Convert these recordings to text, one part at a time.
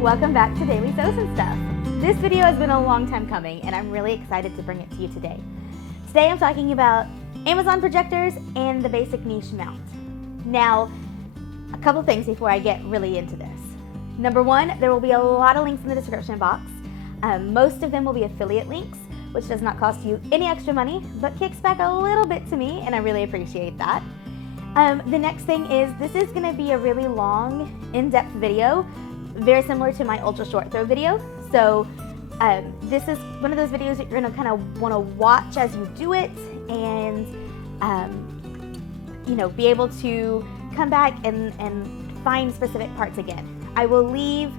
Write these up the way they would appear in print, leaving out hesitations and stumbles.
Welcome back to Daily Sews and Stuff. This video has been a long time coming and I'm really excited to bring it to you today. Today I'm talking about Amazon projectors and the basic niche mount. Now, a couple things before I get really into this. Number one, there will be a lot of links in the description box. Most of them will be affiliate links, which does not cost you any extra money, but kicks back a little bit to me, and I really appreciate that. The next thing is this is going to be a really long, in-depth video, very similar to my ultra short throw video. So this is one of those videos that you're going to kind of want to watch as you do it, and be able to come back and find specific parts again. I will leave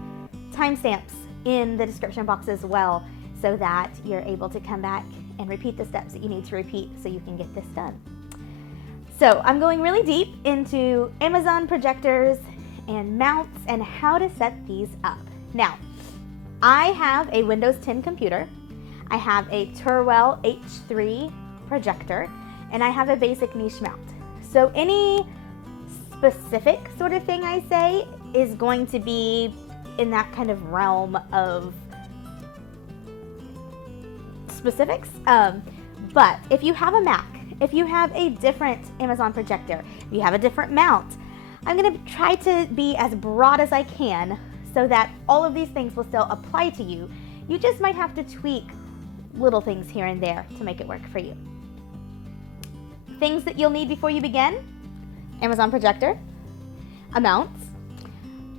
timestamps in the description box as well, so that you're able to come back and repeat the steps that you need to repeat so you can get this done. So I'm going really deep into Amazon projectors and mounts and how to set these up. Now, I have a Windows 10 computer, I have a Turewell H3 projector, and I have a basic niche mount. So any specific sort of thing I say is going to be in that kind of realm of specifics. But if you have a Mac, if you have a different Amazon projector, if you have a different mount, I'm going to try to be as broad as I can so that all of these things will still apply to you. You just might have to tweak little things here and there to make it work for you. Things that you'll need before you begin: Amazon projector, a mount,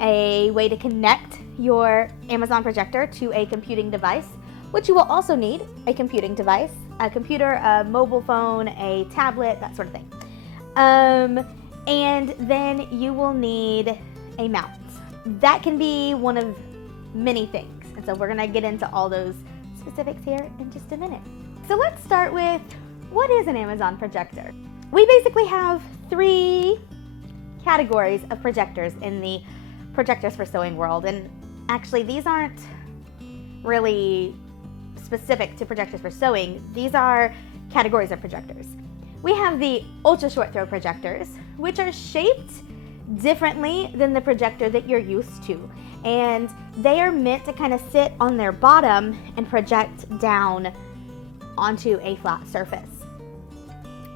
a way to connect your Amazon projector to a computing device, which you will also need a computing device, a computer, a mobile phone, a tablet, that sort of thing. And then you will need a mount. That can be one of many things. And so we're gonna get into all those specifics here in just a minute. So let's start with, what is an Amazon projector? We basically have three categories of projectors in the Projectors for Sewing world. And actually, these aren't really specific to Projectors for Sewing. These are categories of projectors. We have the ultra short throw projectors, which are shaped differently than the projector that you're used to. And they are meant to kind of sit on their bottom and project down onto a flat surface.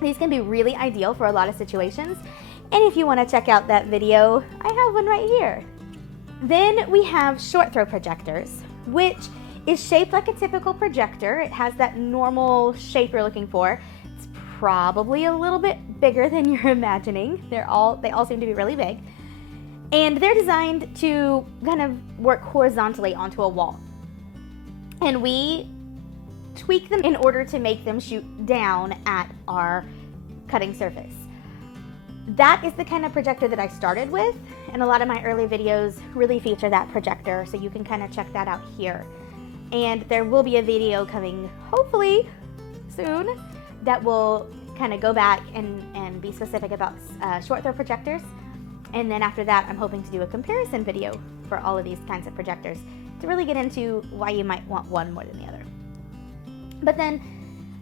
These can be really ideal for a lot of situations. And if you want to check out that video, I have one right here. Then we have short throw projectors, which is shaped like a typical projector. It has that normal shape you're looking for. It's probably a little bit bigger than you're imagining. They all seem to be really big. And they're designed to kind of work horizontally onto a wall. And we tweak them in order to make them shoot down at our cutting surface. That is the kind of projector that I started with, and a lot of my early videos really feature that projector, so you can kind of check that out here. And there will be a video coming, hopefully soon, that will kind of go back and be specific about short throw projectors. And then after that, I'm hoping to do a comparison video for all of these kinds of projectors to really get into why you might want one more than the other. But then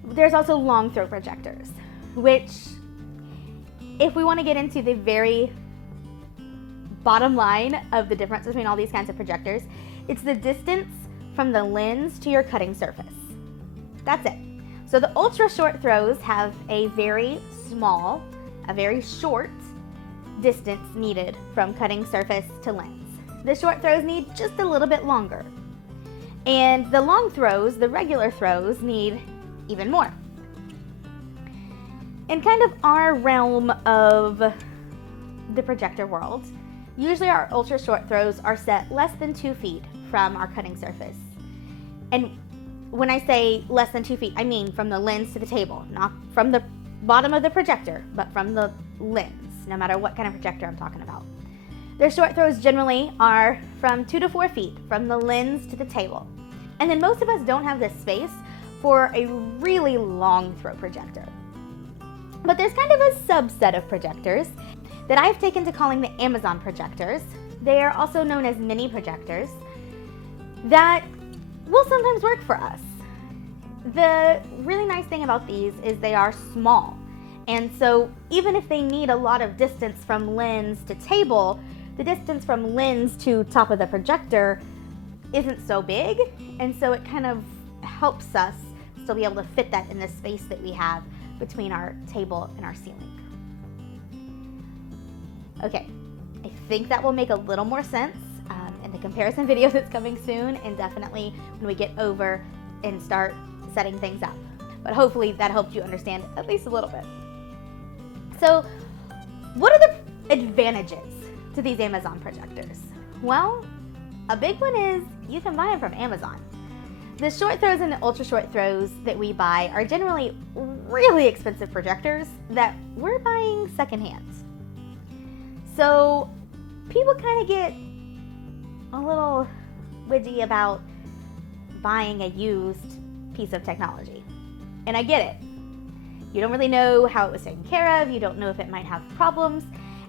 there's also long throw projectors, which, if we want to get into the very bottom line of the difference between all these kinds of projectors, it's the distance from the lens to your cutting surface. That's it. So the ultra short throws have a very small, a very short distance needed from cutting surface to lens. The short throws need just a little bit longer. And the long throws, the regular throws, need even more. In kind of our realm of the projector world, usually our ultra short throws are set less than 2 feet from our cutting surface. And when I say less than 2 feet, I mean from the lens to the table, not from the bottom of the projector, but from the lens, no matter what kind of projector I'm talking about. Their short throws generally are from 2 to 4 feet from the lens to the table. And then most of us don't have this space for a really long throw projector. But there's kind of a subset of projectors that I've taken to calling the Amazon projectors. They are also known as mini projectors that will sometimes work for us. The really nice thing about these is they are small. And so even if they need a lot of distance from lens to table, the distance from lens to top of the projector isn't so big, and so it kind of helps us still be able to fit that in the space that we have between our table and our ceiling. Okay, I think that will make a little more sense in the comparison video that's coming soon, and definitely when we get over and start setting things up. But hopefully that helped you understand at least a little bit. So what are the advantages to these Amazon projectors? Well, a big one is you can buy them from Amazon. The short throws and the ultra short throws that we buy are generally really expensive projectors that we're buying secondhand. So people kind of get a little witchy about buying a used piece of technology. And I get it. You don't really know how it was taken care of. You don't know if it might have problems.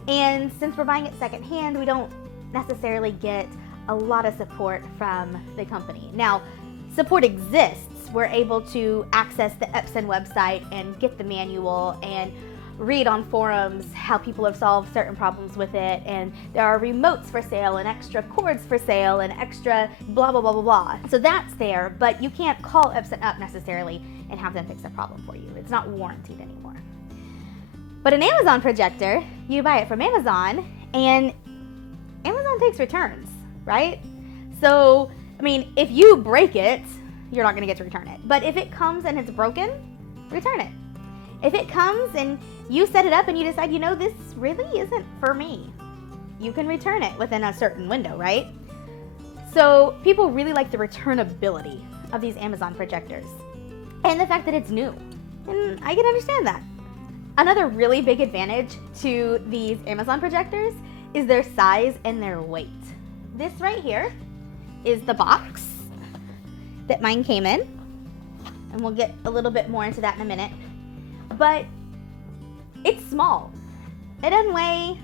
And since we're buying it secondhand, we don't necessarily get a lot of support from the company. Now, support exists. We're able to access the Epson website and get the manual and read on forums how people have solved certain problems with it, and there are remotes for sale and extra cords for sale and extra blah blah blah blah blah. So that's there, but you can't call Epson up necessarily and have them fix a problem for you. It's not warranted anymore. But an Amazon projector, you buy it from Amazon, and Amazon takes returns, right? So, I mean, if you break it, you're not gonna get to return it. But if it comes and it's broken, return it. If it comes and you set it up and you decide, you know, this really isn't for me, you can return it within a certain window, right? So people really like the returnability of these Amazon projectors and the fact that it's new. And I can understand that. Another really big advantage to these Amazon projectors is their size and their weight. This right here is the box that mine came in, and we'll get a little bit more into that in a minute. But it's small. It doesn't weigh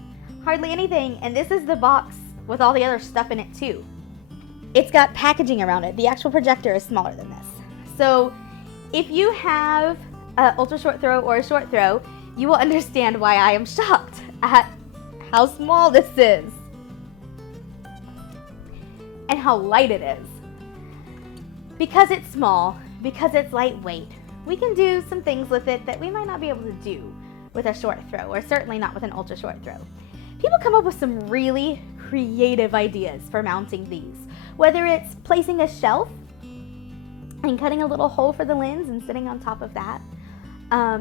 hardly anything, and this is the box with all the other stuff in it too. It's got packaging around it. The actual projector is smaller than this. So if you have an ultra short throw or a short throw, you will understand why I am shocked at how small this is and how light it is. Because it's small, because it's lightweight, we can do some things with it that we might not be able to do with a short throw, or certainly not with an ultra short throw. People come up with some really creative ideas for mounting these, whether it's placing a shelf and cutting a little hole for the lens and sitting on top of that.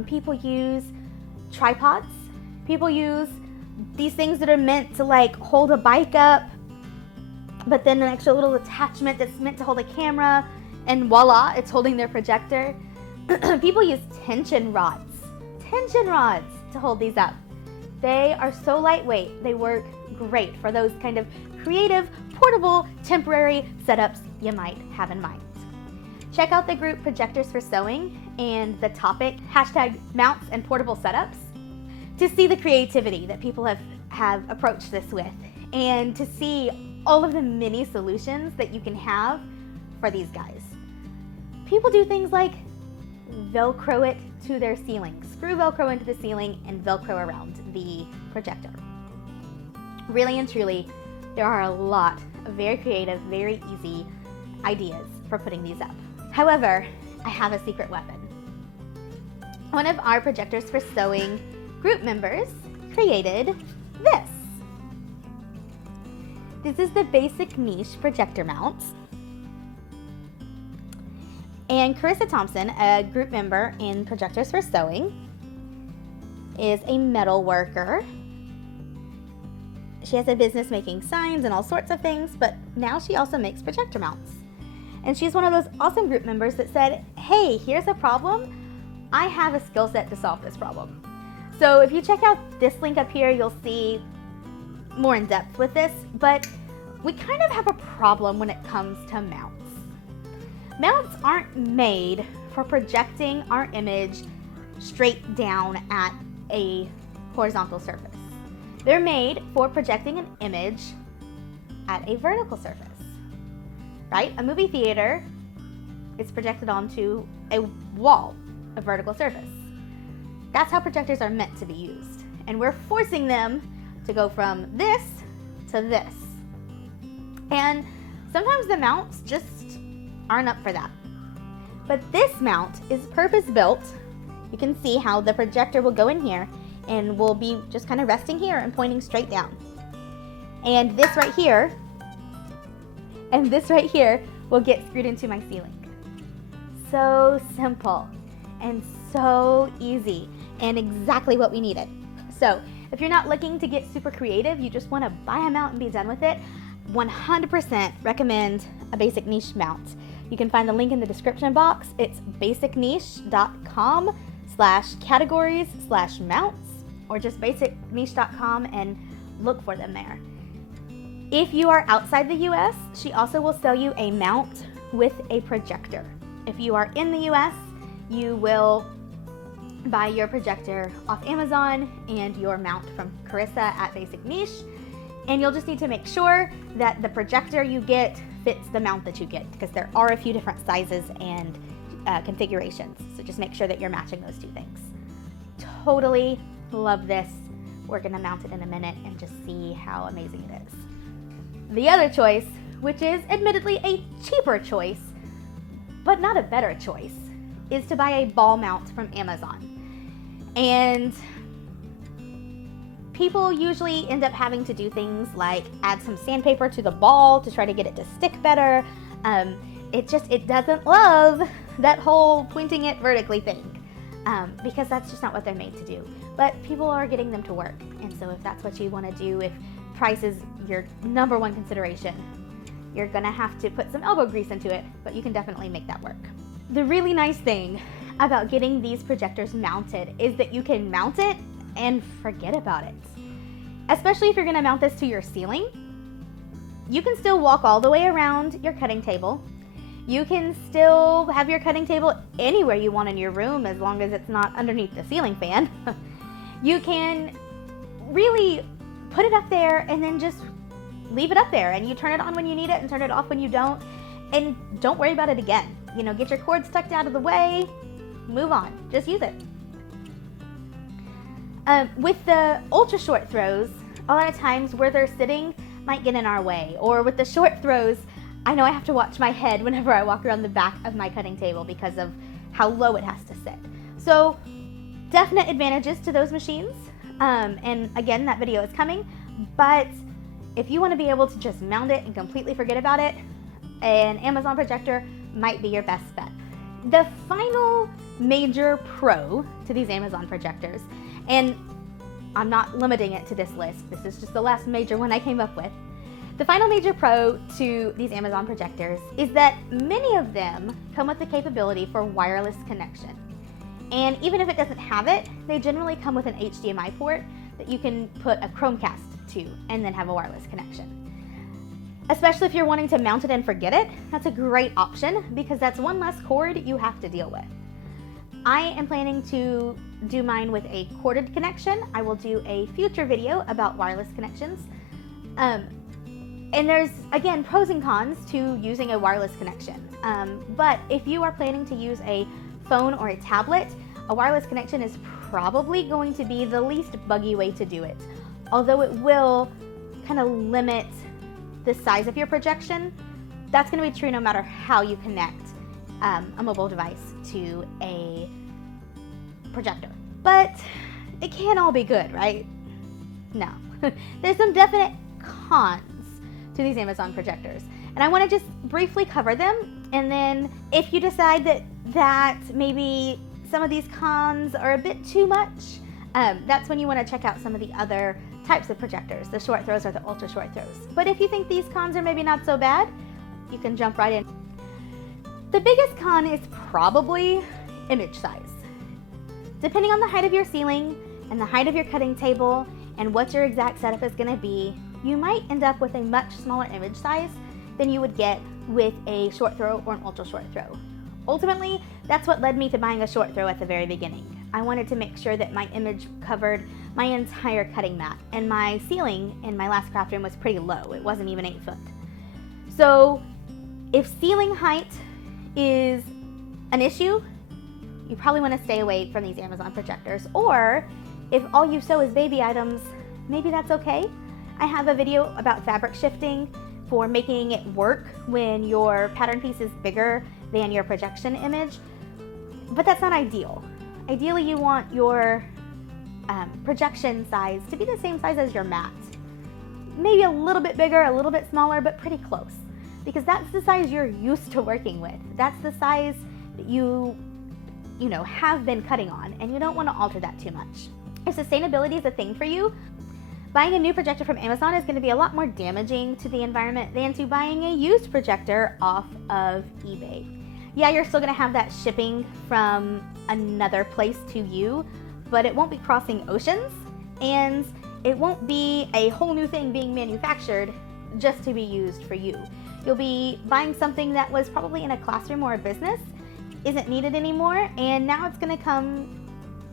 People use tripods. People use these things that are meant to like hold a bike up, but then an extra little attachment that's meant to hold a camera, and voila, it's holding their projector. People use tension rods to hold these up. They are so lightweight, they work great for those kind of creative, portable, temporary setups you might have in mind. Check out the group Projectors for Sewing and the topic #mounts and portable setups to see the creativity that people have approached this with, and to see all of the many solutions that you can have for these guys. People do things like Velcro it to their ceiling, screw Velcro into the ceiling and Velcro around the projector. Really and truly, there are a lot of very creative, very easy ideas for putting these up. However, I have a secret weapon. One of our Projectors for Sewing group members created this. This is the basic niche projector mount. And Carissa Thompson, a group member in Projectors for Sewing, is a metal worker. She has a business making signs and all sorts of things, but now she also makes projector mounts. And she's one of those awesome group members that said, hey, here's a problem. I have a skill set to solve this problem. So if you check out this link up here, you'll see more in depth with this, but we kind of have a problem when it comes to mounts. Mounts aren't made for projecting our image straight down at a horizontal surface. They're made for projecting an image at a vertical surface, right? A movie theater is projected onto a wall, a vertical surface. That's how projectors are meant to be used. And we're forcing them to go from this to this. And Sometimes the mounts just aren't up for that. But this mount is purpose built. You can see how the projector will go in here and will be just kind of resting here and pointing straight down. And this right here, will get screwed into my ceiling. So simple and so easy and exactly what we needed. So if you're not looking to get super creative, you just want to buy a mount and be done with it, 100% recommend a basic niche mount. You can find the link in the description box. It's basicniche.com/categories/mounts, or just basicniche.com and look for them there. If you are outside the US, she also will sell you a mount with a projector. If you are in the US, you will buy your projector off Amazon and your mount from Carissa at Basic Niche. And you'll just need to make sure that the projector you get fits the mount that you get, because there are a few different sizes and configurations. So just make sure that you're matching those two things. Totally love this. We're gonna mount it in a minute and just see how amazing it is. The other choice, which is admittedly a cheaper choice, but not a better choice, is to buy a ball mount from Amazon. And people usually end up having to do things like add some sandpaper to the ball to try to get it to stick better. It doesn't love that whole pointing it vertically thing, because that's just not what they're made to do. But people are getting them to work. And so if that's what you want to do, if price is your number one consideration, you're gonna have to put some elbow grease into it, but you can definitely make that work. The really nice thing about getting these projectors mounted is that you can mount it and forget about it. Especially if you're gonna mount this to your ceiling, you can still walk all the way around your cutting table. You can still have your cutting table anywhere you want in your room, as long as it's not underneath the ceiling fan. You can really put it up there and then just leave it up there, and you turn it on when you need it and turn it off when you don't, and don't worry about it again. You know, get your cords tucked out of the way, move on, just use it. With the ultra short throws, a lot of times where they're sitting might get in our way, or with the short throws, I know I have to watch my head whenever I walk around the back of my cutting table because of how low it has to sit. So definite advantages to those machines. And again, that video is coming, but if you want to be able to just mount it and completely forget about it, an Amazon projector might be your best bet. The final major pro to these Amazon projectors, and I'm not limiting it to this list, this is just the last major one I came up with. The final major pro to these Amazon projectors is that many of them come with the capability for wireless connection. And even if it doesn't have it, they generally come with an HDMI port that you can put a Chromecast to and then have a wireless connection. Especially if you're wanting to mount it and forget it, that's a great option because that's one less cord you have to deal with. I am planning to do mine with a corded connection. I will do a future video about wireless connections. And there's, again, pros and cons to using a wireless connection. But if you are planning to use a phone or a tablet, a wireless connection is probably going to be the least buggy way to do it. Although it will kind of limit the size of your projection, that's going to be true no matter how you connect a mobile device to a projector. But it can't all be good, right? No. There's some definite cons to these Amazon projectors. And I want to just briefly cover them, and then if you decide that maybe some of these cons are a bit too much, that's when you want to check out some of the other types of projectors, the short throws or the ultra short throws. But if you think these cons are maybe not so bad, you can jump right in. The biggest con is probably image size. Depending on the height of your ceiling and the height of your cutting table and what your exact setup is going to be, you might end up with a much smaller image size than you would get with a short throw or an ultra short throw. Ultimately, that's what led me to buying a short throw at the very beginning. I wanted to make sure that my image covered my entire cutting mat, and my ceiling in my last craft room was pretty low. It wasn't even 8 foot. So if ceiling height is an issue, you probably want to stay away from these Amazon projectors. Or if all you sew is baby items, maybe that's okay. I have a video about fabric shifting for making it work when your pattern piece is bigger than your projection image, but that's not ideal. Ideally, you want your projection size to be the same size as your mat. Maybe a little bit bigger, a little bit smaller, but pretty close, because that's the size you're used to working with. That's the size that you have been cutting on, and you don't want to alter that too much. If sustainability is a thing for you, buying a new projector from Amazon is going to be a lot more damaging to the environment than to buying a used projector off of eBay. Yeah, you're still going to have that shipping from another place to you, but it won't be crossing oceans, and it won't be a whole new thing being manufactured just to be used for you. You'll be buying something that was probably in a classroom or a business, isn't needed anymore, and now it's going to come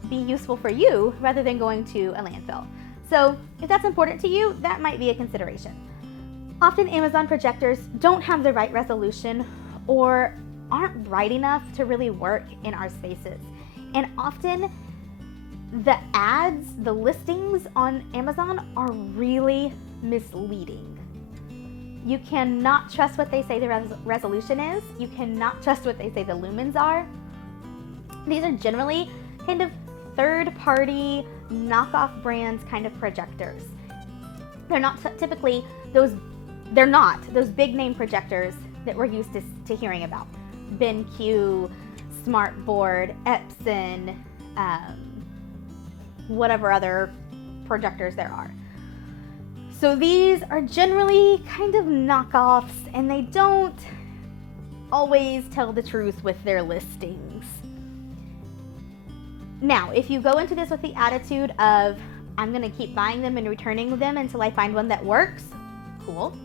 be useful for you rather than going to a landfill. So if that's important to you, that might be a consideration. Often Amazon projectors don't have the right resolution or aren't bright enough to really work in our spaces. And often the ads, the listings on Amazon are really misleading. You cannot trust what they say the resolution is. You cannot trust what they say the lumens are. These are generally kind of third-party knockoff brands kind of projectors. They're not typically those big name projectors that we're used to hearing about. BenQ, Smartboard, Epson, whatever other projectors there are. So these are generally kind of knockoffs, and they don't always tell the truth with their listings. Now, if you go into this with the attitude of, I'm gonna keep buying them and returning them until I find one that works, cool.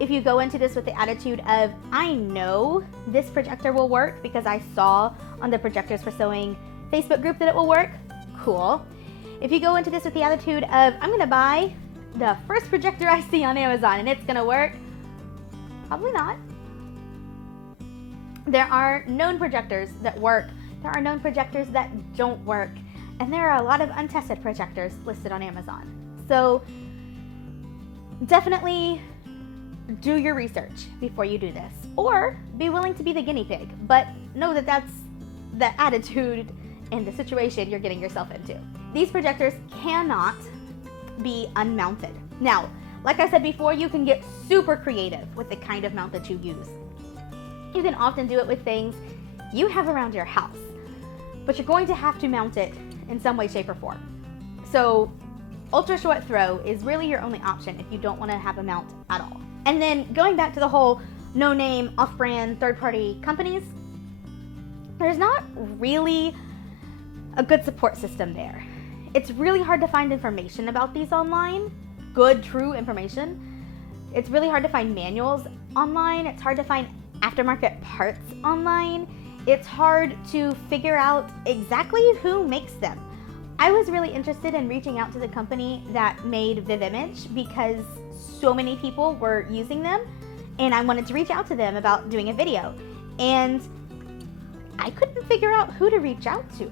If you go into this with the attitude of, I know this projector will work because I saw on the Projectors for Sewing Facebook group that it will work, cool. If you go into this with the attitude of, I'm gonna buy the first projector I see on Amazon and it's gonna work, probably not. There are known projectors that work. There are known projectors that don't work. And there are a lot of untested projectors listed on Amazon. So definitely do your research before you do this, or be willing to be the guinea pig, but know that that's the attitude and the situation you're getting yourself into. These projectors cannot be unmounted. Now, like I said before, you can get super creative with the kind of mount that you use. You can often do it with things you have around your house, but you're going to have to mount it in some way, shape, or form. So ultra short throw is really your only option if you don't want to have a mount at all. And then going back to the whole no name, off-brand, third-party companies, there's not really a good support system there. It's really hard to find information about these online, good, true information. It's really hard to find manuals online. It's hard to find aftermarket parts online. It's hard to figure out exactly who makes them. I was really interested in reaching out to the company that made VivImage because so many people were using them, and I wanted to reach out to them about doing a video. And I couldn't figure out who to reach out to.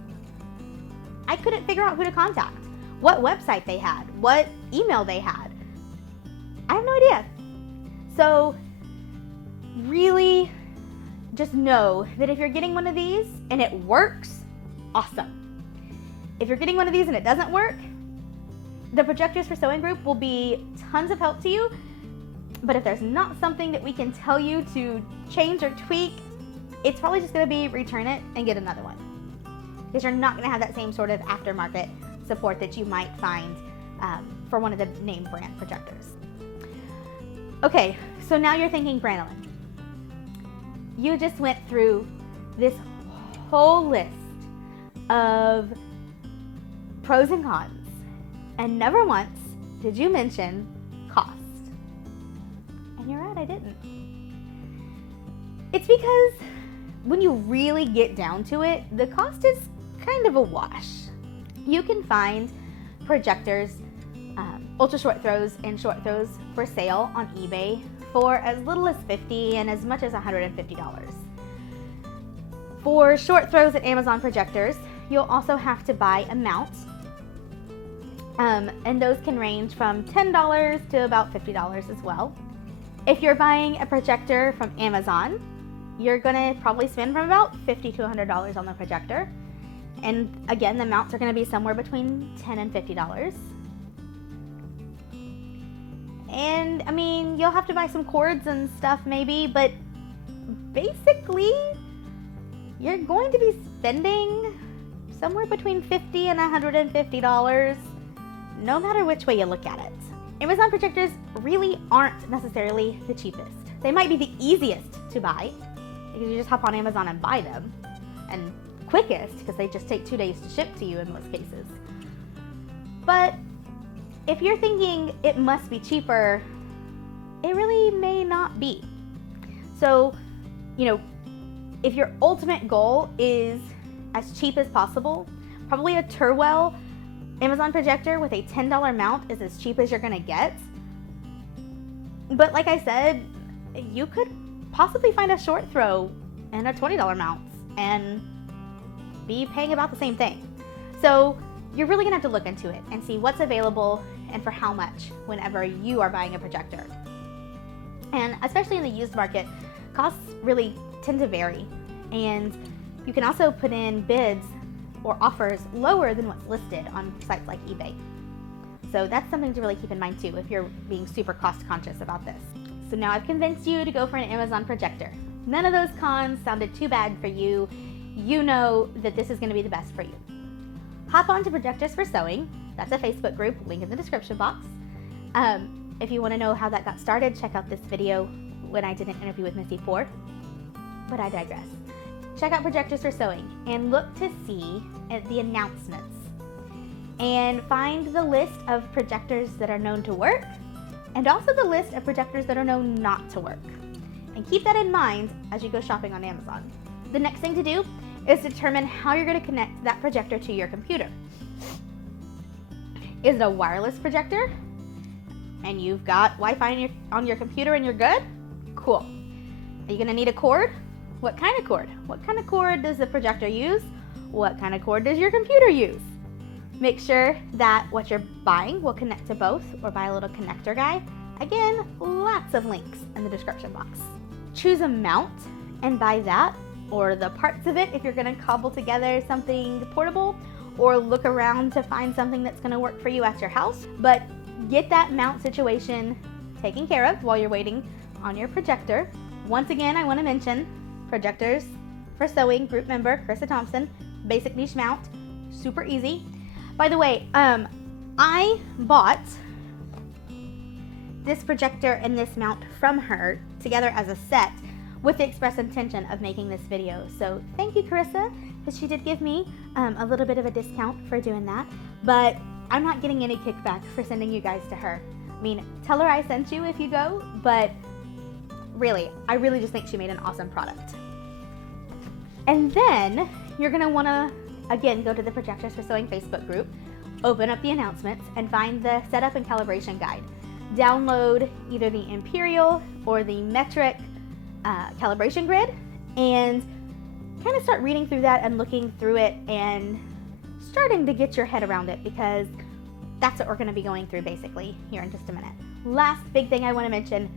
I couldn't figure out who to contact, what website they had, what email they had. I have no idea. So really just know that if you're getting one of these and it works, awesome. If you're getting one of these and it doesn't work, the Projectors for Sewing group will be tons of help to you. But if there's not something that we can tell you to change or tweak, it's probably just gonna be return it and get another one. Because you're not gonna have that same sort of aftermarket support that you might find for one of the name brand projectors. Okay, so now you're thinking, Brandon, you just went through this whole list of pros and cons, and never once did you mention cost. And you're right, I didn't. It's because when you really get down to it, the cost is kind of a wash. You can find projectors, ultra short throws and short throws for sale on eBay for as little as $50 and as much as $150. For short throws at Amazon Projectors, you'll also have to buy a mount, and those can range from $10 to about $50 as well. If you're buying a projector from Amazon, you're gonna probably spend from about $50 to $100 on the projector. And again, the mounts are gonna be somewhere between $10 and $50. And I mean, you'll have to buy some cords and stuff maybe, but basically, you're going to be spending somewhere between $50 and $150, no matter which way you look at it. Amazon projectors really aren't necessarily the cheapest. They might be the easiest to buy, because you just hop on Amazon and buy them, and quickest, because they just take 2 days to ship to you in most cases. But if you're thinking it must be cheaper, it really may not be. So, you know, if your ultimate goal is as cheap as possible, probably a Turewell Amazon projector with a $10 mount is as cheap as you're gonna get. But like I said, you could possibly find a short throw and a $20 mount and be paying about the same thing. So you're really gonna have to look into it and see what's available and for how much whenever you are buying a projector. And especially in the used market, costs really tend to vary. And you can also put in bids or offers lower than what's listed on sites like eBay. So that's something to really keep in mind too if you're being super cost conscious about this. So now I've convinced you to go for an Amazon projector. None of those cons sounded too bad for you. You know that this is going to be the best for you. Hop on to Projectors for Sewing. That's a Facebook group, link in the description box. If you want to know how that got started, check out this video when I did an interview with Missy Ford. But I digress. Check out Projectors for Sewing and look to see the announcements and find the list of projectors that are known to work and also the list of projectors that are known not to work. And keep that in mind as you go shopping on Amazon. The next thing to do is determine how you're going to connect that projector to your computer. Is it a wireless projector and you've got Wi-Fi on your computer and you're good? Cool. Are you going to need a cord? What kind of cord? What kind of cord does the projector use? What kind of cord does your computer use? Make sure that what you're buying will connect to both, or buy a little connector guide. Again, lots of links in the description box. Choose a mount and buy that, or the parts of it if you're going to cobble together something portable, or look around to find something that's going to work for you at your house. But get that mount situation taken care of while you're waiting on your projector. Once again, I want to mention Projectors for Sewing group member Carissa Thompson, basic niche mount, super easy. By the way, I bought this projector and this mount from her together as a set with the express intention of making this video. So thank you, Carissa, because she did give me a little bit of a discount for doing that, but I'm not getting any kickback for sending you guys to her. I mean, tell her I sent you if you go, but really, I really just think she made an awesome product. And then you're gonna wanna, again, go to the Projectors for Sewing Facebook group, open up the announcements, and find the setup and calibration guide. Download either the Imperial or the metric calibration grid, and kind of start reading through that and looking through it and starting to get your head around it, because that's what we're gonna be going through basically here in just a minute. Last big thing I wanna mention,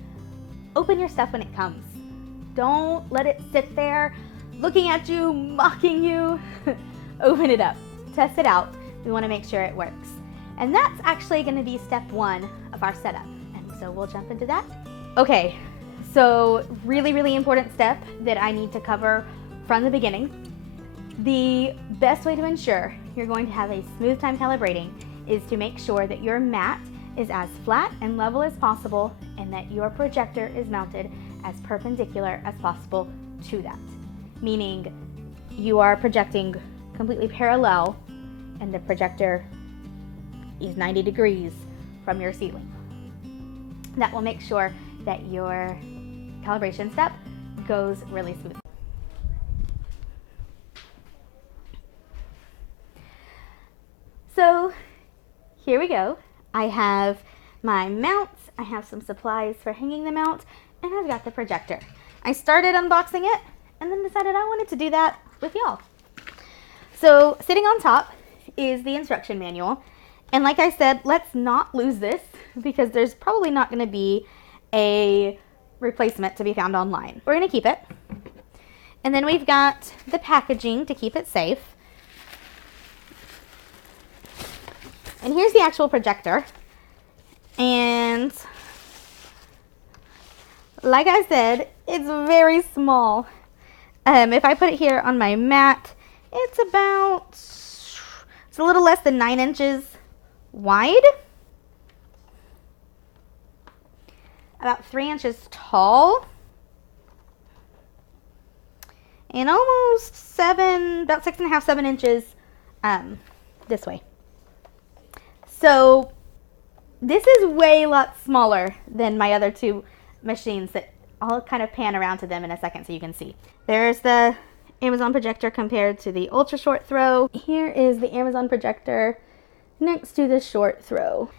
open your stuff when it comes. Don't let it sit there looking at you, mocking you. Open it up, test it out. We want to make sure it works. And that's actually going to be step one of our setup. And so we'll jump into that. Okay, so really important step that I need to cover from the beginning. The best way to ensure you're going to have a smooth time calibrating is to make sure that your mat is as flat and level as possible, and that your projector is mounted as perpendicular as possible to that. Meaning you are projecting completely parallel and the projector is 90 degrees from your ceiling. That will make sure that your calibration step goes really smooth. So here we go. I have my mounts, I have some supplies for hanging the mount, and I've got the projector. I started unboxing it and then decided I wanted to do that with y'all. So sitting on top is the instruction manual. And like I said, let's not lose this, because there's probably not going to be a replacement to be found online. We're going to keep it. And then we've got the packaging to keep it safe. And here's the actual projector. And like I said, it's very small. If I put it here on my mat, it's a little less than 9 inches wide. About 3 inches tall. And almost about 6.5, 7 inches this way. So this is way a lot smaller than my other two machines that I'll kind of pan around to them in a second so you can see. There's the Amazon projector compared to the ultra short throw. Here is the Amazon projector next to the short throw.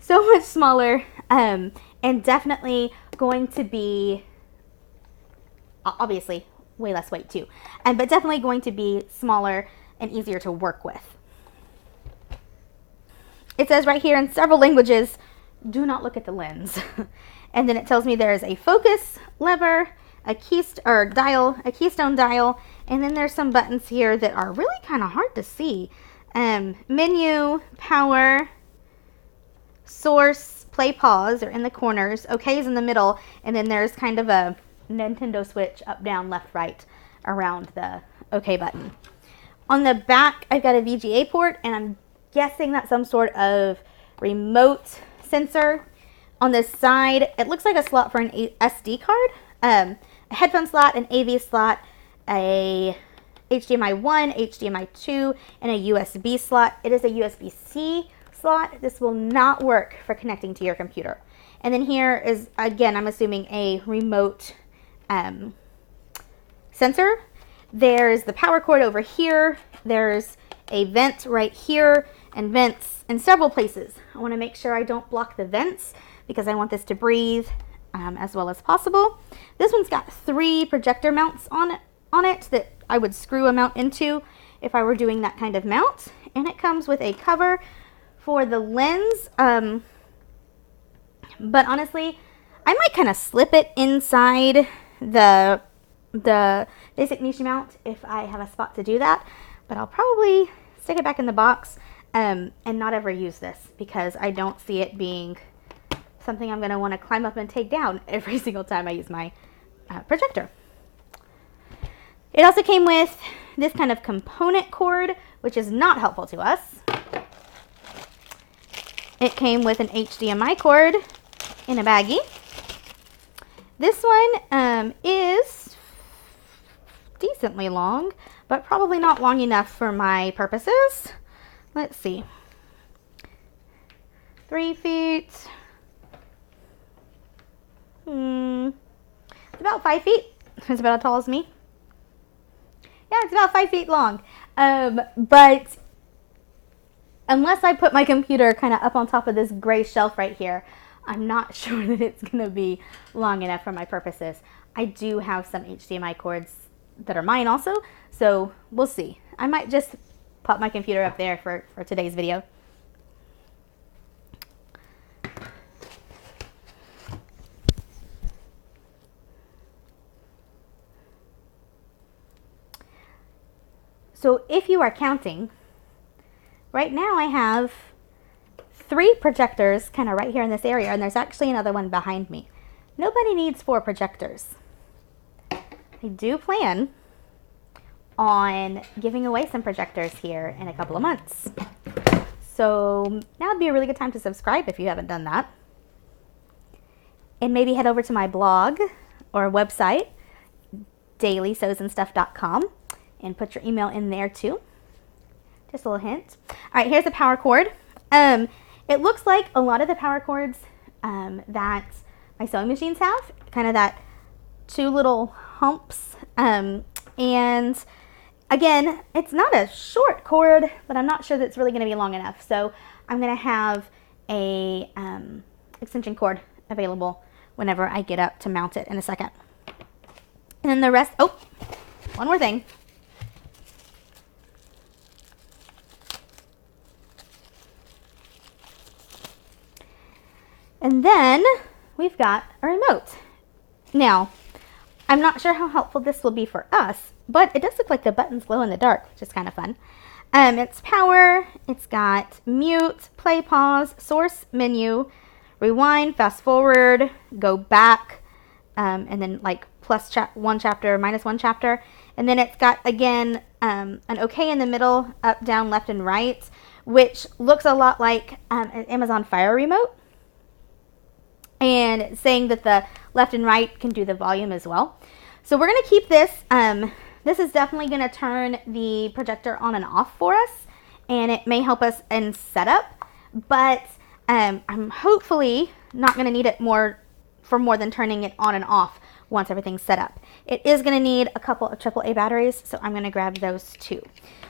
So much smaller, and definitely going to be, obviously, way less weight too, but definitely going to be smaller and easier to work with. It says right here in several languages, do not look at the lens. And then it tells me there is a focus lever, a keystone dial, and then there's some buttons here that are really kind of hard to see. Menu, power, source, play, pause are in the corners, OK is in the middle, and then there's kind of a Nintendo Switch up, down, left, right around the OK button. On the back, I've got a VGA port, and I'm guessing that's some sort of remote sensor. On this side, it looks like a slot for an SD card, a headphone slot, an AV slot, a HDMI 1, HDMI 2, and a USB slot. It is a USB-C slot. This will not work for connecting to your computer. And then here is, again, I'm assuming a remote sensor. There's the power cord over here. There's a vent right here and vents in several places. I want to make sure I don't block the vents because I want this to breathe as well as possible. This one's got 3 projector mounts on it that I would screw a mount into if I were doing that kind of mount. And it comes with a cover for the lens. But honestly, I might kind of slip it inside the basic niche mount if I have a spot to do that. But I'll probably stick it back in the box and not ever use this because I don't see it being something I'm going to want to climb up and take down every single time I use my projector. It also came with this kind of component cord, which is not helpful to us. It came with an HDMI cord in a baggie. This one is decently long, but probably not long enough for my purposes. Let's see. 3 feet. It's about 5 feet. It's about as tall as me. Yeah, it's about 5 feet long. But unless I put my computer kind of up on top of this gray shelf right here, I'm not sure that it's going to be long enough for my purposes. I do have some HDMI cords that are mine also, so we'll see. I might just pop my computer up there for today's video. So if you are counting, right now I have 3 projectors kind of right here in this area, and there's actually another one behind me. Nobody needs 4 projectors. I do plan on giving away some projectors here in a couple of months. So now would be a really good time to subscribe if you haven't done that. And maybe head over to my blog or website, dailysewsandstuff.com, and put your email in there too. Just a little hint. All right, here's the power cord. It looks like a lot of the power cords that my sewing machines have, kind of that 2 little humps. And again, it's not a short cord, but I'm not sure that it's really going to be long enough. So I'm going to have a extension cord available whenever I get up to mount it in a second. And then the rest, oh, one more thing. And then we've got a remote. Now, I'm not sure how helpful this will be for us, but it does look like the buttons glow in the dark, which is kind of fun. It's power, it's got mute, play, pause, source, menu, rewind, fast forward, go back, and then like one chapter, -1 chapter. And then it's got, again, an OK in the middle, up, down, left, and right, which looks a lot like an Amazon Fire remote. And saying that the left and right can do the volume as well. So we're going to keep this. This is definitely going to turn the projector on and off for us, and it may help us in setup, but I'm hopefully not going to need it for more than turning it on and off once everything's set up. It is going to need a couple of AAA batteries, so I'm going to grab those too.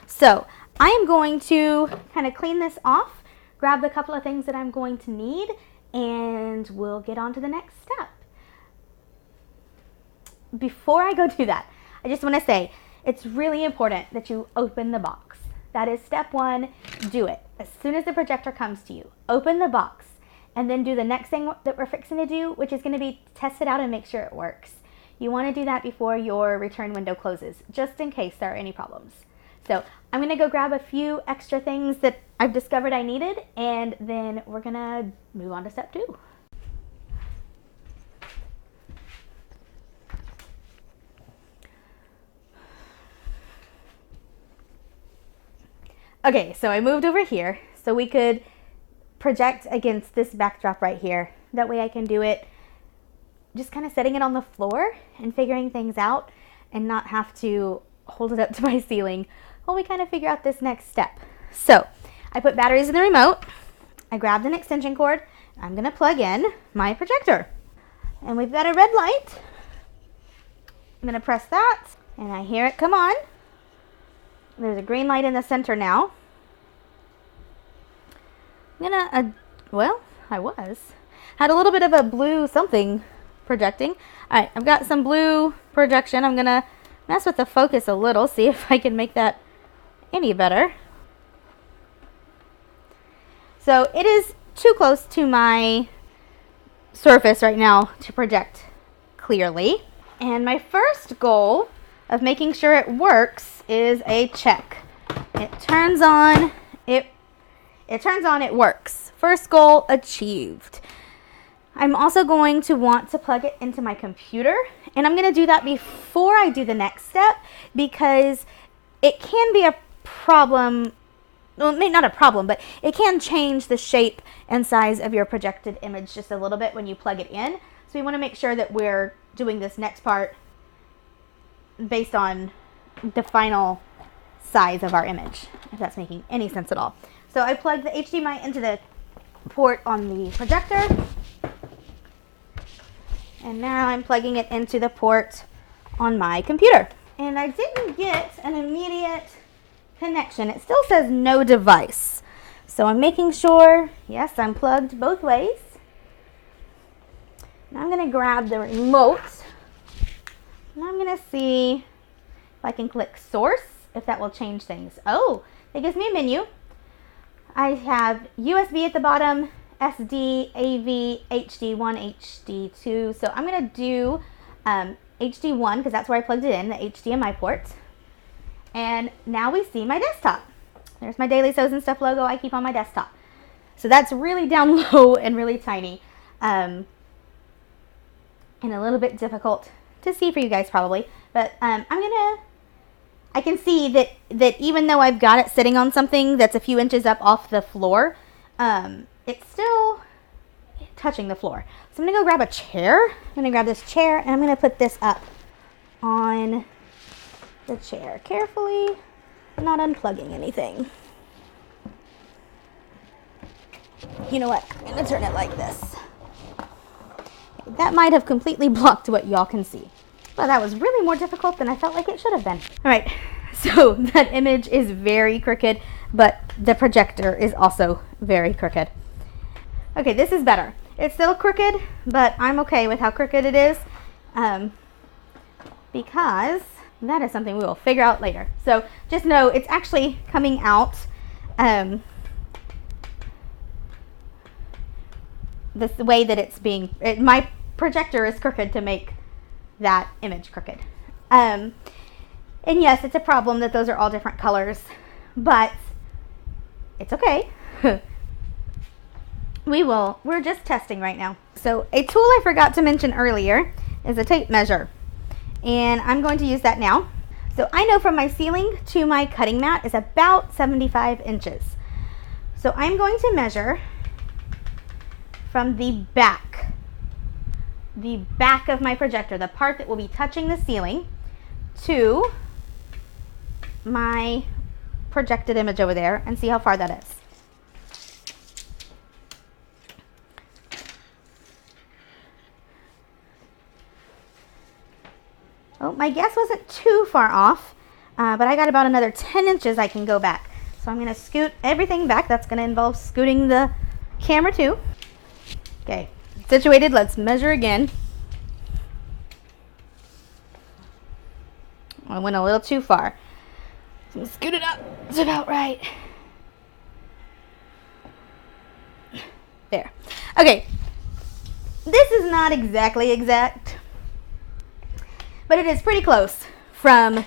So I am going to kind of clean this off, grab the couple of things that I'm going to need, and we'll get on to the next step. Before I go do that, I just want to say it's really important that you open the box. That is step one. Do it. As soon as the projector comes to you, open the box, and then do the next thing that we're fixing to do, which is going to be test it out and make sure it works. You want to do that before your return window closes, just in case there are any problems. So I'm going to go grab a few extra things that I've discovered I needed, and then we're going to move on to step two. Okay, so I moved over here so we could project against this backdrop right here. That way I can do it just kind of setting it on the floor and figuring things out and not have to hold it up to my ceiling while we kind of figure out this next step. So I put batteries in the remote. I grabbed an extension cord. I'm going to plug in my projector. And we've got a red light. I'm going to press that and I hear it come on. There's a green light in the center now. I'm gonna, had a little bit of a blue something projecting. All right, I've got some blue projection. I'm gonna mess with the focus a little, see if I can make that any better. So it is too close to my surface right now to project clearly. And my first goal of making sure it works is a check. It turns on, it works. First goal achieved. I'm also going to want to plug it into my computer, and I'm going to do that before I do the next step because it can be a problem, well, maybe not a problem, but it can change the shape and size of your projected image just a little bit when you plug it in. So we want to make sure that we're doing this next part based on the final size of our image, if that's making any sense at all. So I plugged the HDMI into the port on the projector, and now I'm plugging it into the port on my computer. And I didn't get an immediate connection. It still says no device. So I'm making sure, yes, I'm plugged both ways. Now I'm going to grab the remote, and I'm going to see if I can click source, if that will change things. Oh, it gives me a menu. I have USB at the bottom, SD, AV, HD1, HD2. So I'm going to do HD1 because that's where I plugged it in, the HDMI port. And now we see my desktop. There's my Daily Sews and Stuff logo I keep on my desktop. So that's really down low and really tiny. And a little bit difficult to see for you guys probably. But I can see that even though I've got it sitting on something that's a few inches up off the floor, it's still touching the floor. So I'm going to go grab a chair. I'm going to grab this chair and I'm going to put this up on the chair carefully, not unplugging anything. You know what? I'm going to turn it like this. That might have completely blocked what y'all can see. Well, that was really more difficult than I felt like it should have been. All right, so that image is very crooked, but the projector is also very crooked. Okay, this is better. It's still crooked, but I'm okay with how crooked it is because that is something we will figure out later. So just know it's actually coming out this way that it's being, my projector is crooked to make that image crooked. And yes, it's a problem that those are all different colors, but it's okay. We're just testing right now. So a tool I forgot to mention earlier is a tape measure, and I'm going to use that now. So I know from my ceiling to my cutting mat is about 75 inches. So I'm going to measure from the back of my projector, the part that will be touching the ceiling, to my projected image over there, and see how far that is. Oh, my guess wasn't too far off, but I got about another 10 inches I can go back. So I'm going to scoot everything back. That's going to involve scooting the camera too. Okay, situated. Let's measure again. I went a little too far. So scoot it up. It's about right. There. Okay. This is not exactly exact, but it is pretty close from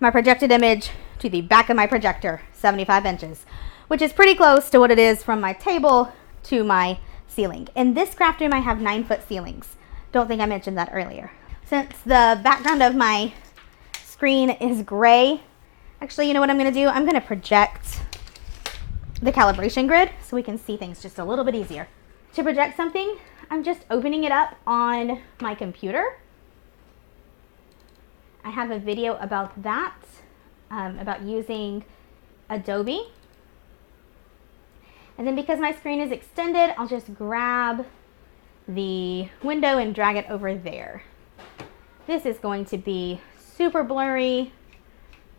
my projected image to the back of my projector, 75 inches, which is pretty close to what it is from my table to my ceiling. In this craft room, I have 9-foot ceilings. Don't think I mentioned that earlier. Since the background of my screen is gray, actually, you know what I'm going to do? I'm going to project the calibration grid so we can see things just a little bit easier. To project something, I'm just opening it up on my computer. I have a video about that, about using Adobe. And then because my screen is extended, I'll just grab the window and drag it over there. This is going to be super blurry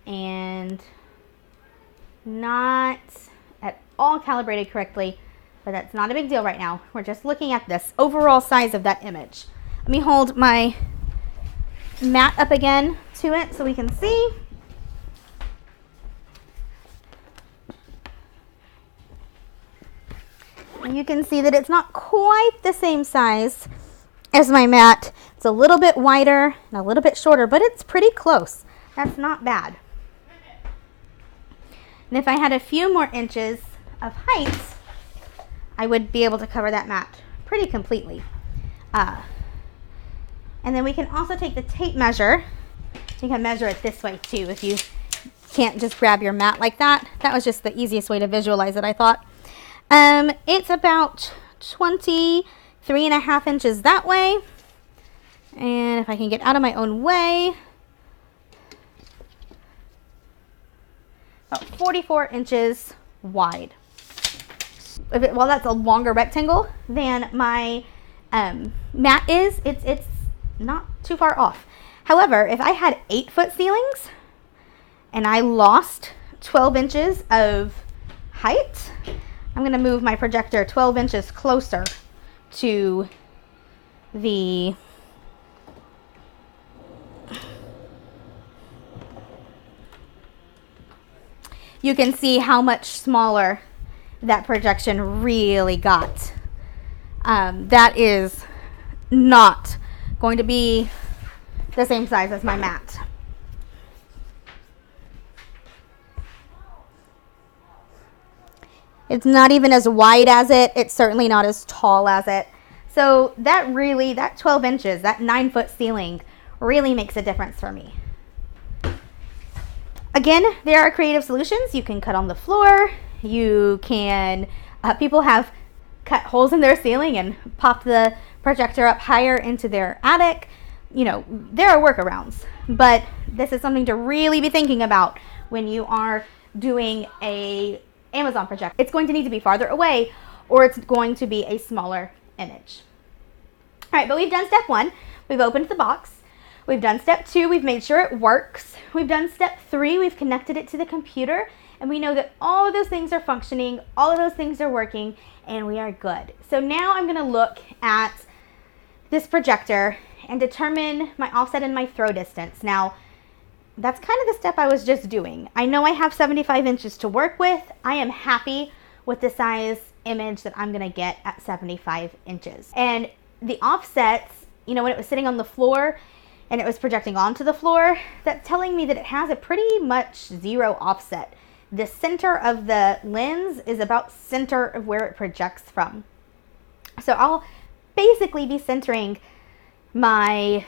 and not at all calibrated correctly, but that's not a big deal right now. We're just looking at this overall size of that image. Let me hold my mat up again to it so we can see. And you can see that it's not quite the same size as my mat. It's a little bit wider and a little bit shorter, but it's pretty close. That's not bad. And if I had a few more inches of height, I would be able to cover that mat pretty completely. And then we can also take the tape measure. You can measure it this way too if you can't just grab your mat like that. That was just the easiest way to visualize it, I thought. It's about 23.5 inches that way. And if I can get out of my own way, about 44 inches wide. Well, that's a longer rectangle than my mat is. It's not too far off. However, if I had 8-foot ceilings and I lost 12 inches of height, I'm going to move my projector 12 inches closer to the you can see how much smaller that projection really got. That is not going to be the same size as my mat. It's not even as wide as it. It's certainly not as tall as it. So that 12 inches, that 9-foot ceiling really makes a difference for me. Again, there are creative solutions. You can cut on the floor. You can, people have cut holes in their ceiling and pop the projector up higher into their attic. You know, there are workarounds, but this is something to really be thinking about when you are doing a Amazon project. It's going to need to be farther away, or it's going to be a smaller image. All right, but we've done step 1. We've opened the box. We've done step 2. We've made sure it works. We've done step 3. We've connected it to the computer, and we know that all of those things are functioning, all of those things are working, and we are good. So now I'm going to look at this projector and determine my offset and my throw distance. Now, that's kind of the step I was just doing. I know I have 75 inches to work with. I am happy with the size image that I'm gonna get at 75 inches. And the offsets, you know, when it was sitting on the floor, and it was projecting onto the floor, that's telling me that it has a pretty much 0 offset. The center of the lens is about center of where it projects from. So I'll basically be centering my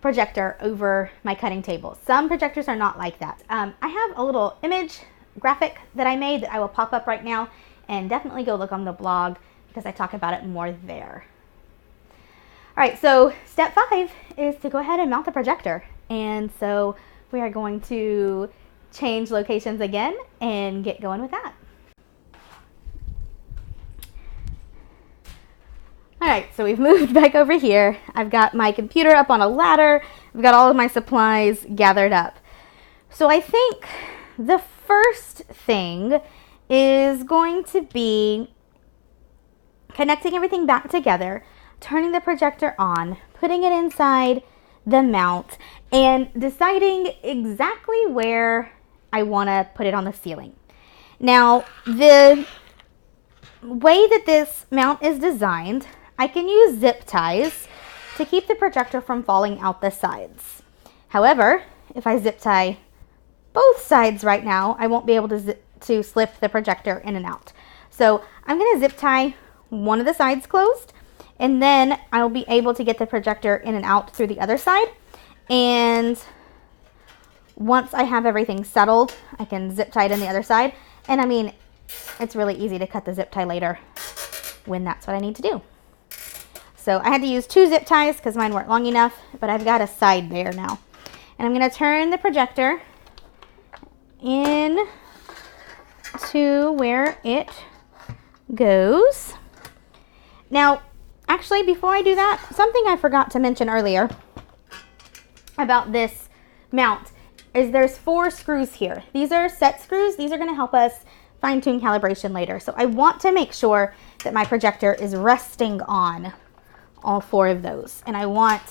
projector over my cutting table. Some projectors are not like that. I have a little image graphic that I made that I will pop up right now, and definitely go look on the blog because I talk about it more there. All right, so step 5 is to go ahead and mount the projector. And so we are going to change locations again and get going with that. All right, so we've moved back over here. I've got my computer up on a ladder. I've got all of my supplies gathered up. So I think the first thing is going to be connecting everything back together, turning the projector on, putting it inside the mount, and deciding exactly where I want to put it on the ceiling. Now, the way that this mount is designed, I can use zip ties to keep the projector from falling out the sides. However, if I zip tie both sides right now, I won't be able to slip the projector in and out. So I'm going to zip tie one of the sides closed, and then I'll be able to get the projector in and out through the other side. And once I have everything settled, I can zip tie it in the other side. And I mean, it's really easy to cut the zip tie later when that's what I need to do. So I had to use 2 zip ties because mine weren't long enough, but I've got a side there now. And I'm going to turn the projector in to where it goes. Now, actually, before I do that, something I forgot to mention earlier about this mount is there's 4 screws here. These are set screws. These are going to help us fine-tune calibration later. So I want to make sure that my projector is resting on all 4 of those. And I want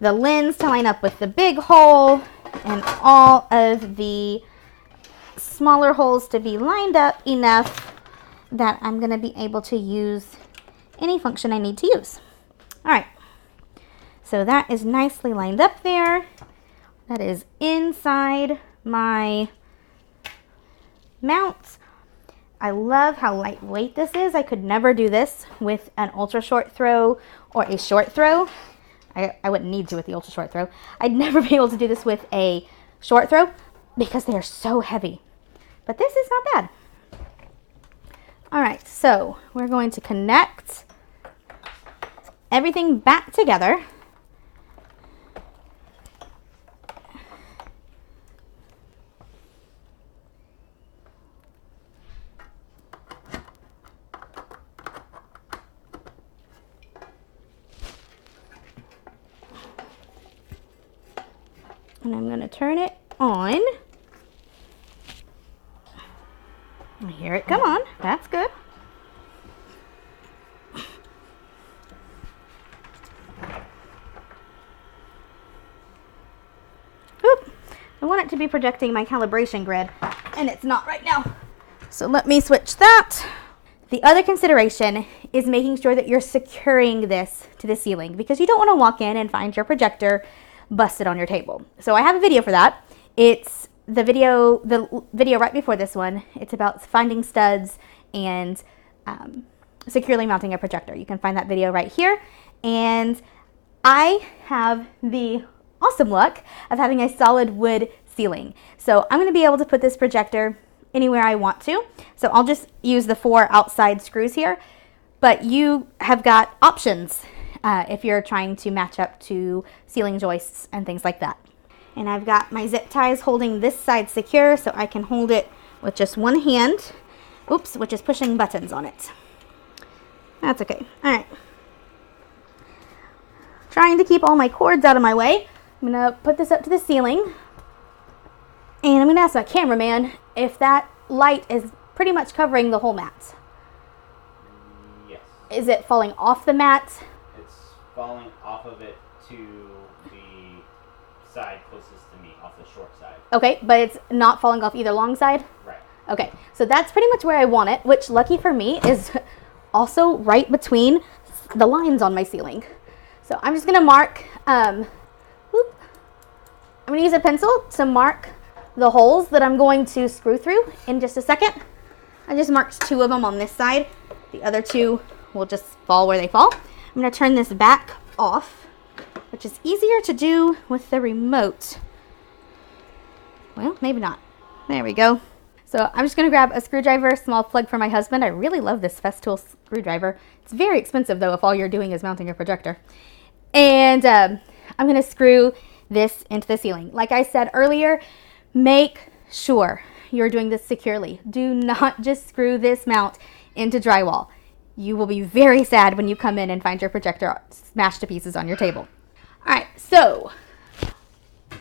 the lens to line up with the big hole and all of the smaller holes to be lined up enough that I'm going to be able to use any function I need to use. All right, so that is nicely lined up there. That is inside my mount. I love how lightweight this is. I could never do this with an ultra short throw or a short throw. I wouldn't need to with the ultra short throw. I'd never be able to do this with a short throw because they are so heavy. But this is not bad. All right, so we're going to connect everything back together. And I'm going to turn it on. I hear it come on. That's good. Oop. I want it to be projecting my calibration grid, and it's not right now. So let me switch that. The other consideration is making sure that you're securing this to the ceiling, because you don't want to walk in and find your projector busted on your table. So I have a video for that. It's the video right before this one. It's about finding studs and securely mounting a projector. You can find that video right here. And I have the awesome luck of having a solid wood ceiling. So I'm going to be able to put this projector anywhere I want to. So I'll just use the 4 outside screws here, but you have got options if you're trying to match up to ceiling joists and things like that. And I've got my zip ties holding this side secure so I can hold it with just one hand, which is pushing buttons on it. That's okay. All right. Trying to keep all my cords out of my way. I'm gonna put this up to the ceiling, and I'm gonna ask my cameraman if that light is pretty much covering the whole mat. Yes. Is it falling off the mat? It's falling off of it to the side closest to me, off the short side. Okay, but it's not falling off either long side? Right. Okay, so that's pretty much where I want it, which, lucky for me, is also right between the lines on my ceiling. So I'm just gonna mark, I'm going to use a pencil to mark the holes that I'm going to screw through in just a second. I just marked 2 of them on this side. The other 2 will just fall where they fall. I'm going to turn this back off, which is easier to do with the remote. Well, maybe not. There we go. So I'm just going to grab a screwdriver, a small plug for my husband. I really love this Festool screwdriver. It's very expensive though if all you're doing is mounting your projector. And I'm going to screw this into the ceiling. Like I said earlier, make sure you're doing this securely. Do not just screw this mount into drywall. You will be very sad when you come in and find your projector smashed to pieces on your table. All right, so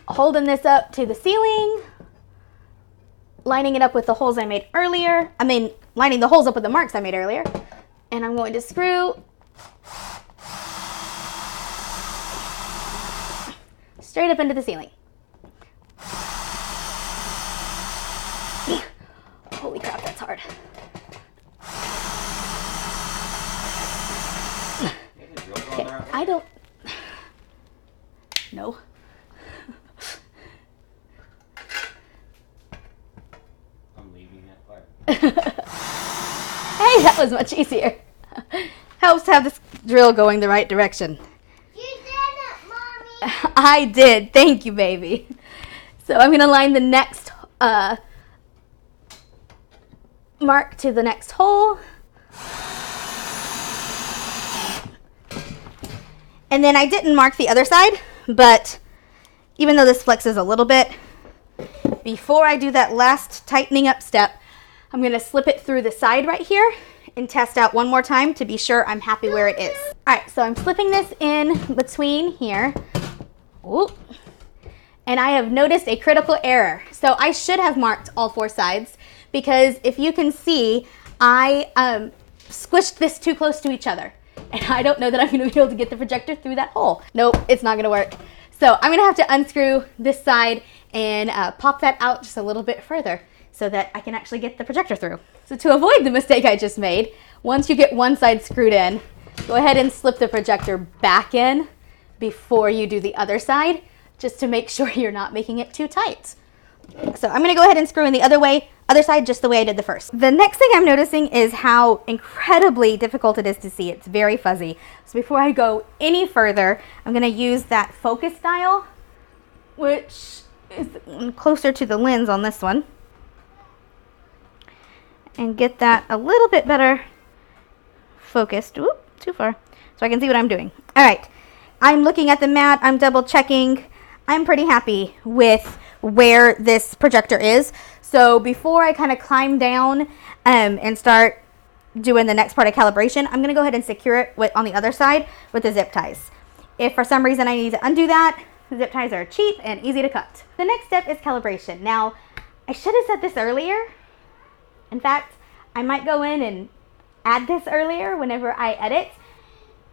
holding this up to the ceiling, lining it up with the holes I made earlier. Lining the holes up with the marks I made earlier. And I'm going to screw straight up into the ceiling. Holy crap, that's hard. Okay, I don't... No. Hey, that was much easier. Helps to have this drill going the right direction. You did it, Mommy. I did. Thank you, baby. So I'm going to line the next mark to the next hole. And then I didn't mark the other side, but even though this flexes a little bit, before I do that last tightening up step, I'm going to slip it through the side right here and test out one more time to be sure I'm happy where it is. All right, so I'm slipping this in between here. Ooh. And I have noticed a critical error. So I should have marked all 4 sides because if you can see, I squished this too close to each other. And I don't know that I'm going to be able to get the projector through that hole. Nope, it's not going to work. So I'm going to have to unscrew this side and pop that out just a little bit further so that I can actually get the projector through. So to avoid the mistake I just made, once you get one side screwed in, go ahead and slip the projector back in before you do the other side, just to make sure you're not making it too tight. So I'm gonna go ahead and screw in the other side just the way I did the first. The next thing I'm noticing is how incredibly difficult it is to see. It's very fuzzy. So before I go any further, I'm gonna use that focus dial, which is closer to the lens on this one, and get that a little bit better focused. Oop, too far. So I can see what I'm doing. All right, I'm looking at the mat, I'm double checking. I'm pretty happy with where this projector is. So before I kind of climb down and start doing the next part of calibration, I'm gonna go ahead and secure it on the other side with the zip ties. If for some reason I need to undo that, the zip ties are cheap and easy to cut. The next step is calibration. Now, I should have said this earlier. In fact, I might go in and add this earlier whenever I edit.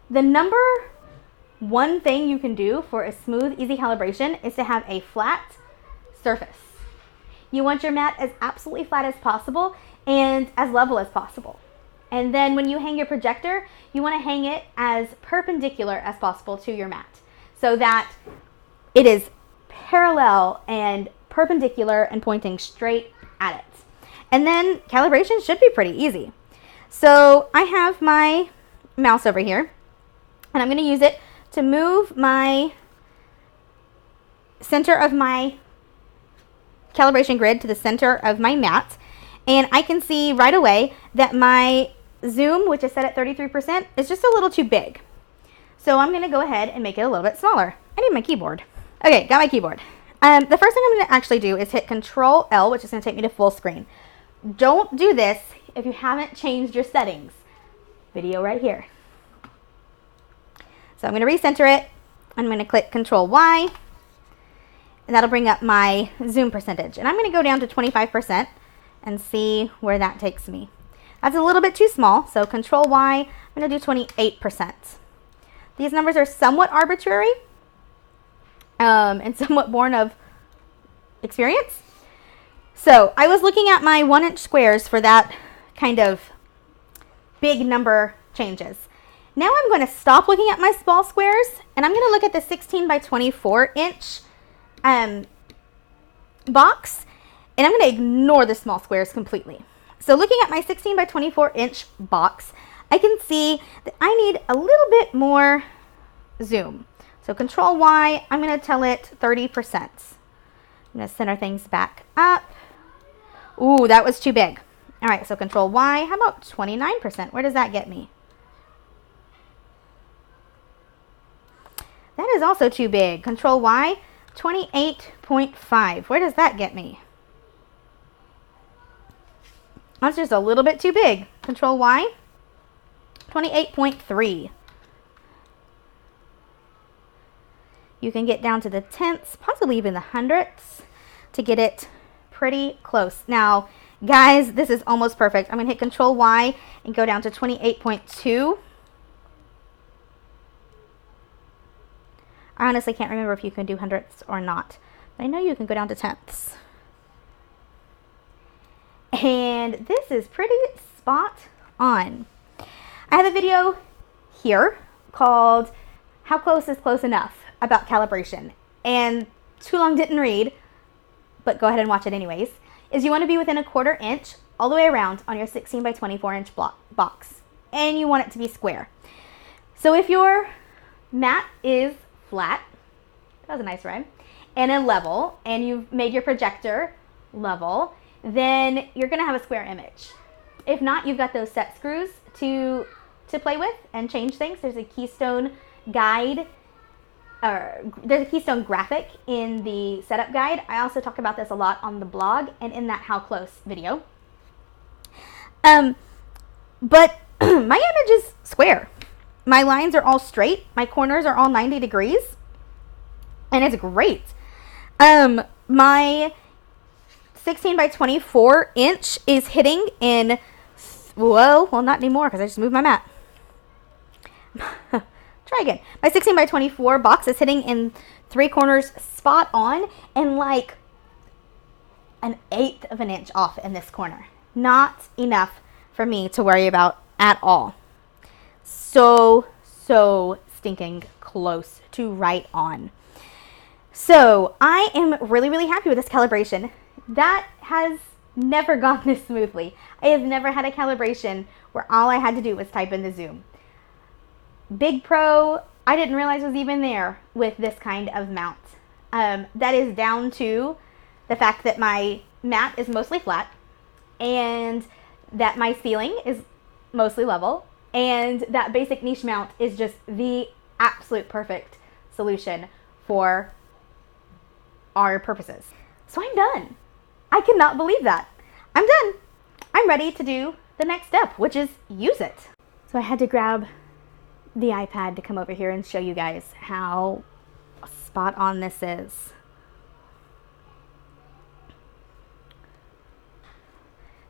The number one thing you can do for a smooth, easy calibration is to have a flat surface. You want your mat as absolutely flat as possible and as level as possible. And then when you hang your projector, you want to hang it as perpendicular as possible to your mat so that it is parallel and perpendicular and pointing straight at it. And then calibration should be pretty easy. So I have my mouse over here and I'm going to use it to move my center of my calibration grid to the center of my mat. And I can see right away that my zoom, which is set at 33%, is just a little too big. So I'm going to go ahead and make it a little bit smaller. I need my keyboard. Okay, got my keyboard. The first thing I'm going to actually do is hit Control L, which is going to take me to full screen. Don't do this if you haven't changed your settings. Video right here. So I'm going to recenter it. I'm going to click Control Y, and that'll bring up my zoom percentage. And I'm going to go down to 25% and see where that takes me. That's a little bit too small, so Control Y, I'm going to do 28%. These numbers are somewhat arbitrary and somewhat born of experience. So I was looking at my 1-inch squares for that kind of big number changes. Now I'm going to stop looking at my small squares and I'm going to look at the 16 by 24 inch box, and I'm going to ignore the small squares completely. So looking at my 16 by 24 inch box, I can see that I need a little bit more zoom. So Control Y, I'm going to tell it 30%. I'm going to center things back up. Ooh, that was too big. All right, so Control Y, how about 29%? Where does that get me? That is also too big. Control Y, 28.5. Where does that get me? That's just a little bit too big. Control Y, 28.3. You can get down to the tenths, possibly even the hundredths, to get it pretty close. Now, guys, this is almost perfect. I'm going to hit Control Y and go down to 28.2. I honestly can't remember if you can do hundredths or not. But I know you can go down to tenths. And this is pretty spot on. I have a video here called How Close is Close Enough about calibration. And too long didn't read, but go ahead and watch it anyways. Is you want to be within a 1/4 inch all the way around on your 16 by 24 inch box. And you want it to be square. So if your mat is flat, that was a nice rhyme, and a level, and you've made your projector level, then you're going to have a square image. If not, you've got those set screws to play with and change things. There's a keystone guide, or there's a keystone graphic in the setup guide. I also talk about this a lot on the blog and in that How Close video. But my image is square. My lines are all straight. My corners are all 90 degrees. And it's great. My 16 by 24 inch is hitting in, well, not anymore because I just moved my mat. Try again. My 16 by 24 box is hitting in 3 corners spot on and like 1/8 of an inch off in this corner. Not enough for me to worry about at all. So stinking close to right on. So I am really, really happy with this calibration. That has never gone this smoothly. I have never had a calibration where all I had to do was type in the zoom. Big Pro, I didn't realize was even there with this kind of mount. That is down to the fact that my mat is mostly flat and that my ceiling is mostly level, and that basic niche mount is just the absolute perfect solution for our purposes. So I'm done. I cannot believe that. I'm done. I'm ready to do the next step, which is use it. So I had to grab the iPad to come over here and show you guys how spot on this is.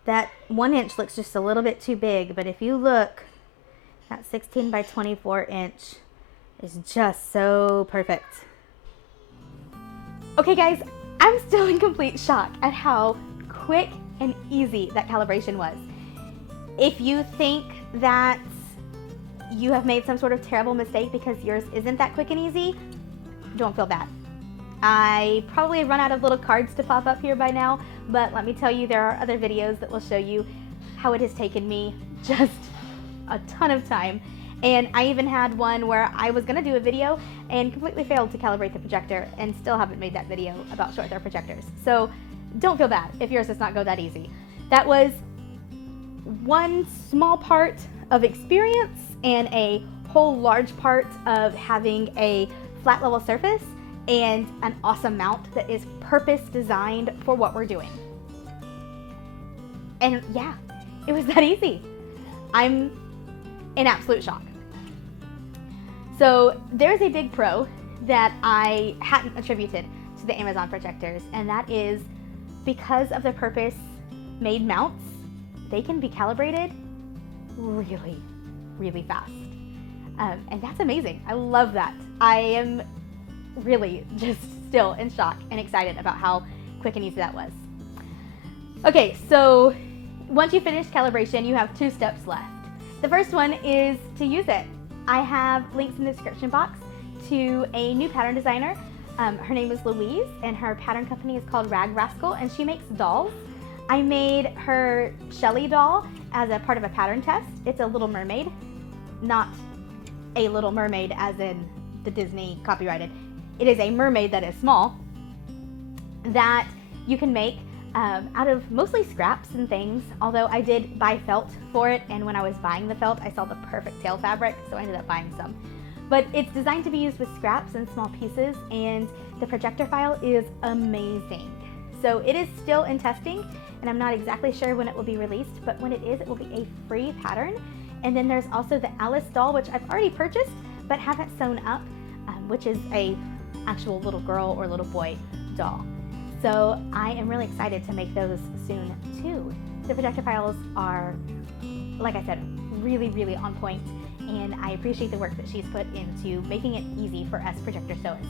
That 1 inch looks just a little bit too big, but if you look, that 16 by 24 inch is just so perfect. Okay guys, I'm still in complete shock at how quick and easy that calibration was. If you think that you have made some sort of terrible mistake because yours isn't that quick and easy, don't feel bad. I probably have run out of little cards to pop up here by now, but let me tell you, there are other videos that will show you how it has taken me just a ton of time. And I even had one where I was gonna do a video and completely failed to calibrate the projector and still haven't made that video about short throw projectors. So don't feel bad if yours does not go that easy. That was one small part of experience and a whole large part of having a flat level surface and an awesome mount that is purpose designed for what we're doing. And yeah, it was that easy. I'm in absolute shock. So there's a big pro that I hadn't attributed to the Amazon projectors, and that is because of the purpose made mounts, they can be calibrated really, really fast. And that's amazing. I love that. I am really just still in shock and excited about how quick and easy that was. Okay, so once you finish calibration, you have 2 steps left. The first one is to use it. I have links in the description box to a new pattern designer Her name is Louise, and her pattern company is called Rag Rascal, and she makes dolls. I made her Shelly doll as a part of a pattern test. It's a Little Mermaid, not a Little Mermaid as in the Disney copyrighted. It is a mermaid that is small that you can make out of mostly scraps and things, although I did buy felt for it, and when I was buying the felt I saw the perfect tail fabric, so I ended up buying some. But it's designed to be used with scraps and small pieces, and the projector file is amazing. So it is still in testing, and I'm not exactly sure when it will be released, but when it is, it will be a free pattern. And then there's also the Alice doll, which I've already purchased but haven't sewn up, which is a actual little girl or little boy doll. So I am really excited to make those soon too. The projector files are, like I said, really, really on point, and I appreciate the work that she's put into making it easy for us projector sewists.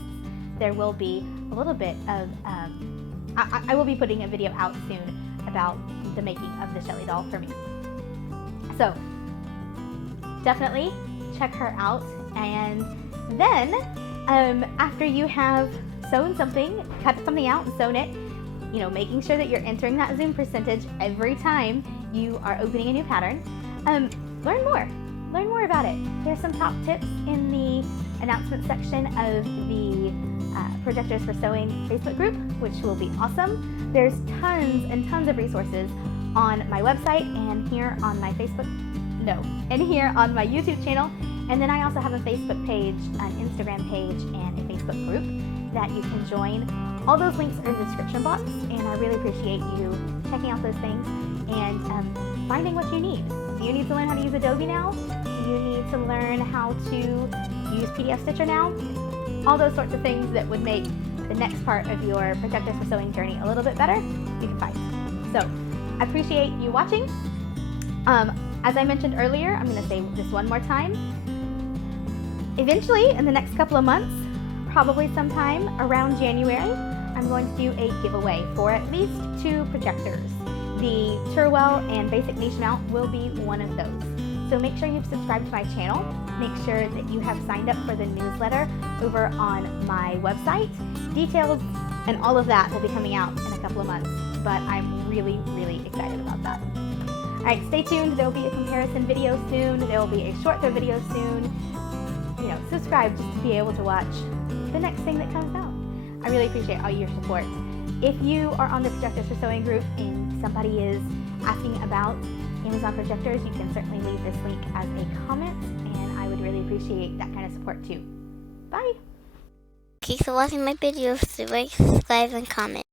There will be a little bit of, I will be putting a video out soon about the making of the Shelly doll for me. So definitely check her out, and then after you have sewn something, cut something out and sewn it, you know, making sure that you're entering that zoom percentage every time you are opening a new pattern. Learn more about it. There's some top tips in the announcement section of the Projectors for Sewing Facebook group, which will be awesome. There's tons and tons of resources on my website and here on my here on my YouTube channel. And then I also have a Facebook page, an Instagram page, and a Facebook group that you can join. All those links are in the description box, and I really appreciate you checking out those things and finding what you need. Do you need to learn how to use Adobe now? Do you need to learn how to use PDF Stitcher now? All those sorts of things that would make the next part of your Projectors for Sewing journey a little bit better, you can find. So I appreciate you watching. As I mentioned earlier, I'm going to say this one more time. Eventually, in the next couple of months, probably sometime around January, I'm going to do a giveaway for at least 2 projectors. The Turewell and Basic Niche Mount will be one of those. So make sure you've subscribed to my channel. Make sure that you have signed up for the newsletter over on my website. Details and all of that will be coming out in a couple of months, but I'm really, really excited about that. All right, stay tuned. There will be a comparison video soon. There will be a short throw video soon. You know, subscribe just to be able to watch the next thing that comes out. I really appreciate all your support. If you are on the Projectors for Sewing group and somebody is asking about Amazon projectors, you can certainly leave this link as a comment, and I would really appreciate that kind of support too. Bye! Thanks for watching my videos. Like, subscribe, and comment.